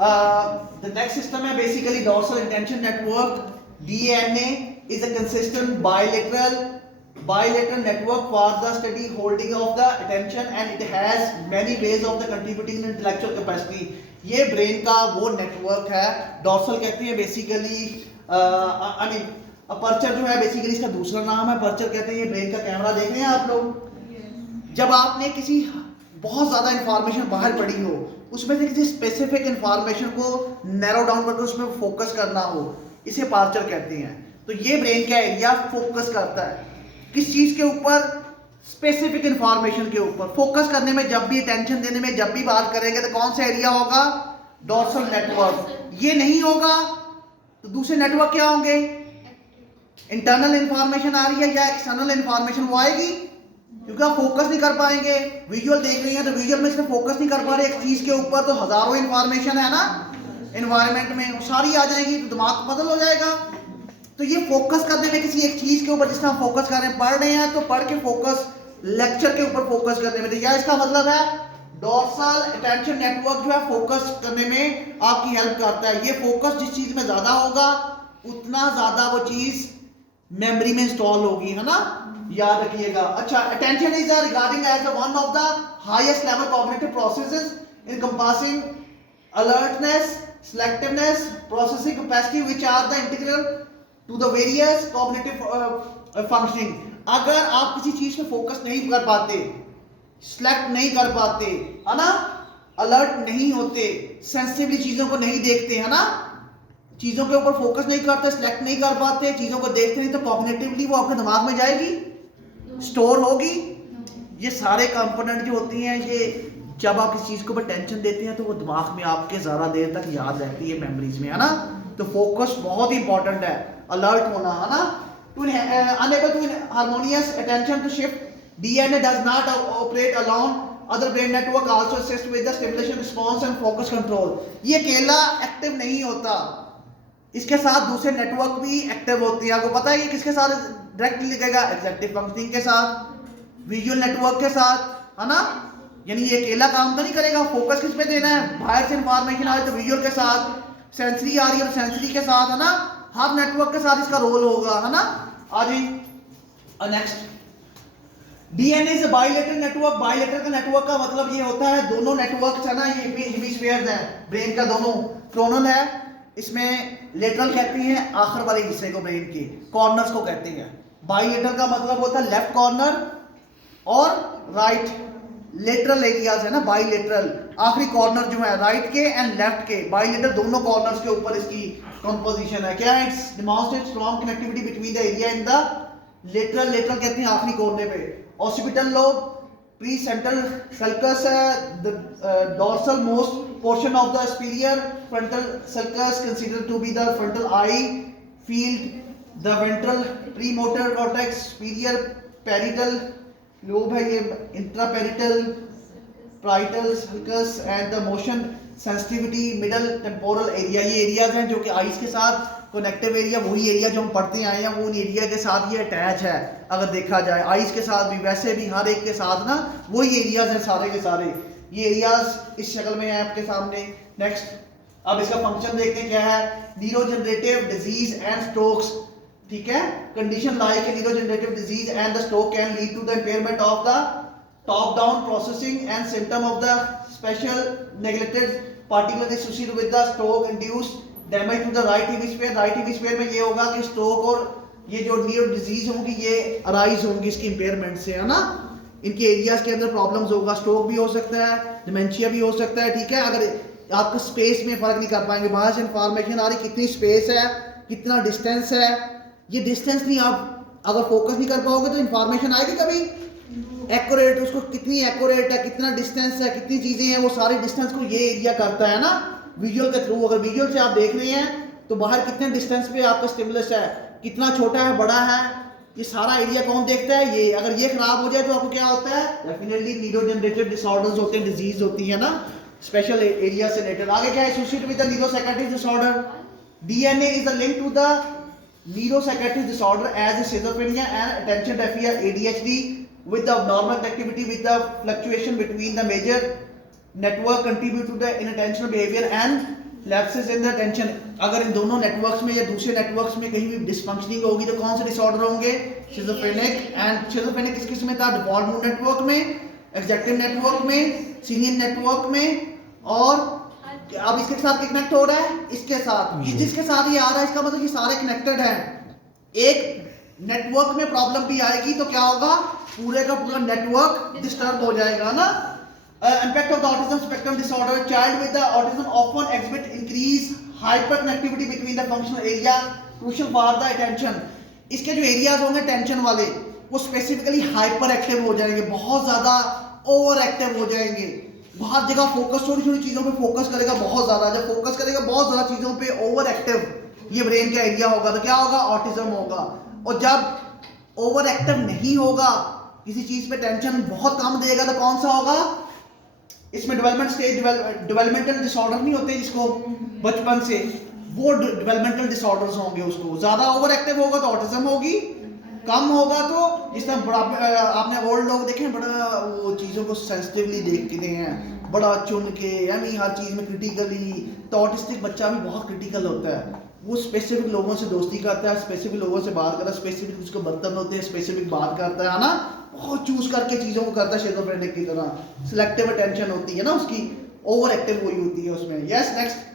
The next system है basically dorsal attention network. DNA is a consistent bilateral network for the steady holding of the attention and it has many ways of the contributing in intellectual capacity. ये brain का वो network है, dorsal कहते हैं basically, I mean aperture जो है basically इसका दूसरा नाम है, अपर्चर कहते हैं। ये ब्रेन का कैमरा देख रहे हैं आप लोग। जब आपने किसी बहुत ज़्यादा इंफॉर्मेशन बाहर पड़ी हो, उसमें से किसी स्पेसिफिक इंफॉर्मेशन को नैरो डाउन करके उसमें फोकस करना हो, इसे अपर्चर कहते हैं। तो ये ब्रेन का एरिया फोकस करता है किस चीज़ के ऊपर, स्पेसिफिक इंफॉर्मेशन के ऊपर। फोकस करने में, जब भी अटेंशन देने में, जब भी बात करेंगे तो कौन सा एरिया होगा, डॉर्सल नेटवर्क। ये नहीं होगा तो दूसरे नेटवर्क क्या होंगे, इंटरनल इंफॉर्मेशन आ रही है या एक्सटर्नल इंफॉर्मेशन वो आएगी, क्योंकि आप फोकस नहीं कर पाएंगे। विजुअल देख रही हैं तो विजुअल में इसमें फोकस नहीं कर पा रहे एक चीज के ऊपर, तो हजारों इंफॉर्मेशन है ना एनवायरनमेंट में, सारी आ जाएंगी तो दिमाग बदल हो जाएगा। तो ये फोकस करने में किसी एक चीज के ऊपर जिसमें हम फोकस कर रहे हैं, पढ़ रहे हैं तो पढ़ के फोकस, लेक्चर के ऊपर फोकस करने में, तो क्या इसका मतलब है, डोर्सल अटेंशन नेटवर्क जो है फोकस करने में आपकी हेल्प करता है। ये फोकस जिस चीज में ज्यादा होगा उतना ज्यादा वो चीज मेमोरी में इंस्टॉल होगी, है ना, याद रखिएगा। अच्छा, attention is regarding as one of the highest level cognitive processes encompassing alertness, selectiveness, processing capacity, which are the integral to the various cognitive functioning. अगर आप किसी चीज पे फोकस नहीं कर पाते, सिलेक्ट नहीं कर पाते, है ना, अलर्ट नहीं होते, सेंसिटिवली चीजों को नहीं देखते, है ना, चीजों के ऊपर फोकस नहीं करते, सिलेक्ट नहीं कर पाते, चीजों को देखते नहीं, तो कॉग्निटिवली वो आपके दिमाग में जाएगी, स्टोर होगी। ये सारे कंपोनेंट जो होती हैं, ये जब आप किसी चीज के ऊपर टेंशन देते हैं तो वो दिमाग में आपके ज्यादा देर तक याद रहती है, मेमोरीज में, है ना। तो फोकस बहुत इंपॉर्टेंट है, अलर्ट होना, है ना। To unable to harmonious attention to shift, DNA does not operate alone. Other brain network also assist with the stimulation response and focus control. ये अकेला एक्टिव नहीं होता, इसके साथ दूसरे नेटवर्क भी एक्टिव होते हैं। आपको पता है ये किसके साथ डायरेक्टली लिखेगा, एग्जेक्टिव फंक्शनिंग के साथ, विजुअल नेटवर्क के साथ, है ना। यानी ये अकेला काम तो नहीं करेगा। फोकस किस पे देना है, बाहर से इंफॉर्मेशन आ रही तो विजुअल के साथ, सेंसरी आ रही है तो सेंसरी के साथ, है ना, हर नेटवर्क के साथ इसका रोल होगा, है ना। आ जाइए next, DNA is bilateral network. Bilateral का नेटवर्क का मतलब ये होता है दोनों नेटवर्क है ना, ये हेमिस्फीयर्स हैं ब्रेन का, दोनों क्रोनल है, इसमें लेटरल कहते हैं आखिर वाले हिस्से को ब्रेन के, कॉर्नर्स को कहते हैं। बाइलेटरल का मतलब होता है लेफ्ट कॉर्नर और राइट, लेटरल एरियाज है ना, बाइलेटरल आखिरी कॉर्नर जो है राइट के एंड लेफ्ट के, बाइलेटरल दोनों कॉर्नर्स के ऊपर इसकी कंपोजिशन है। क्या है, it's demonstrate strong connectivity between the area in the lateral, lateral कहते हैं आखिरी कोने पे, occipital lobe, pre central sulcus है, the dorsal most portion of the superior frontal sulcus considered to be the frontal eye field, the ventral premotor cortex, superior parietal lobe है ये, intraparietal parietal sulcus and the motion sensitivity middle temporal area. ये areas हैं जो कि eyes के साथ connective area, वही area जो हम पढ़ते आए हैं वो उन एरिया के साथ ये अटैच है। अगर देखा जाए आइज के साथ भी, वैसे भी हर एक के साथ ना वही एरियाज हैं सारे के सारे। ये एरियाज इस शक्ल में है आपके सामने। नेक्स्ट, अब इसका फंक्शन देखते हैं क्या है, न्यूरोजनरेटिव डिजीज एंड स्ट्रोक्स, ठीक है। Condition like neurodegenerative disease and the stroke can lead to the impairment of the top down processing and symptom of the spatial neglected particularly associated with the stroke induced damage to the right hemisphere। Right hemisphere में ये होगा कि stroke और ये जो neuro disease होंगी ये arise होंगी इसकी इंपेयरमेंट से, है ना। इनके एरियाज के अंदर प्रॉब्लम्स होगा, स्ट्रोक भी हो सकता है, डिमेंशिया भी हो सकता है, ठीक है। अगर आपको स्पेस में फर्क नहीं कर पाएंगे, बाहर से इंफॉर्मेशन आ रही, कितनी स्पेस है, कितना डिस्टेंस है, ये डिस्टेंस नहीं, आप अगर फोकस नहीं कर पाओगे तो इंफॉर्मेशन आएगी कभी एक्यूरेट, उसको कितनी एक्यूरेट है, कितना डिस्टेंस है, कितनी चीजें हैं, वो सारे डिस्टेंस को ये एरिया करता है ना विजुअल के थ्रू। अगर विजुअल से आप देख रहे हैं तो बाहर कितने डिस्टेंस पे आपका स्टिमुलस है, कितना छोटा है, बड़ा है, ये सारा एरिया कौन देखता है, ये। अगर ये खराब हो जाए तो आपको क्या होता है, डेफिनेटली न्यूरोजनरेटिव डिसऑर्डर्स होते हैं, डिजीज होती है ना, स्पेशल एरिया से रिलेटेड। आगे क्या है, associated with the neuropsychiatric disorder. DNA is the link to the neuropsychiatric disorder as schizophrenia and attention deficit ADHD with the abnormal activity with the fluctuation between the major network contribute to the inattentional behavior and lapses in the attention, अगर इन दोनों networks में या दूसरे networks में कहीं भी dysfunctioning होगी तो कौन से डिसऑर्डर होंगे? शिज़ोफ्रेनिक। एंड शिज़ोफ्रेनिक किस किस में था? डिफ़ॉल्ट मूड नेटवर्क में, एग्जेक्टिव नेटवर्क में, सिंगिंग नेटवर्क में, और अब इसके साथ कनेक्ट हो रहा है, इसके साथ, ये जिसके साथ ये आ रहा है इसका मतलब ये सारे कनेक्टेड हैं। एक नेटवर्क में प्रॉब्लम भी आएगी तो क्या होगा? पूरे का पूरा नेटवर्क डिस्टर्ब हो जाएगा ना। Impact of the autism spectrum disorder, child with the autism often exhibit increased hyperconnectivity between the functional area crucial for the attention. इसके जो एरियाज होंगे टेंशन वाले वो स्पेसिफिकली हाइपर एक्टिव हो जाएंगे, बहुत ज्यादा ओवर एक्टिव हो जाएंगे, बहुत जगह फोकस, छोटी छोटी चीजों पे फोकस करेगा बहुत ज्यादा, जब फोकस करेगा बहुत ज्यादा चीजों पे ओवर एक्टिव ये ब्रेन का एरिया होगा तो क्या होगा? ऑटिज्म होगा। और जब ओवर एक्टिव नहीं होगा, किसी चीज पे टेंशन बहुत कम देगा तो कौन सा होगा? इसमें डेवलपमेंटल डिसऑर्डर नहीं होते जिसको बचपन से, वो डेवलपमेंटल डिसऑर्डर्स होंगे उसको। ज्यादा ओवर एक्टिव होगा तो ऑटिज्म होगी, कम होगा तो जिस तरह बड़ा आपने ओल्ड लोग देखे हैं, बड़ा वो चीज़ों को सेंसिटिवली देखते हैं, बड़ा चुन के, यानी हर चीज़ में क्रिटिकली। तो ऑटिस्टिक बच्चा भी बहुत क्रिटिकल होता है, वो स्पेसिफिक लोगों से दोस्ती करता है, स्पेसिफिक लोगों से बात करता है, स्पेसिफिक उसको बर्तन होते हैं, स्पेसिफिक बात करता है ना, बहुत चूज करके चीज़ों को करता है, शिज़ोफ्रेनिक की तरह। सिलेक्टिव अटेंशन होती है ना उसकी, ओवर एक्टिव हुई होती है उसमें। Yes, next.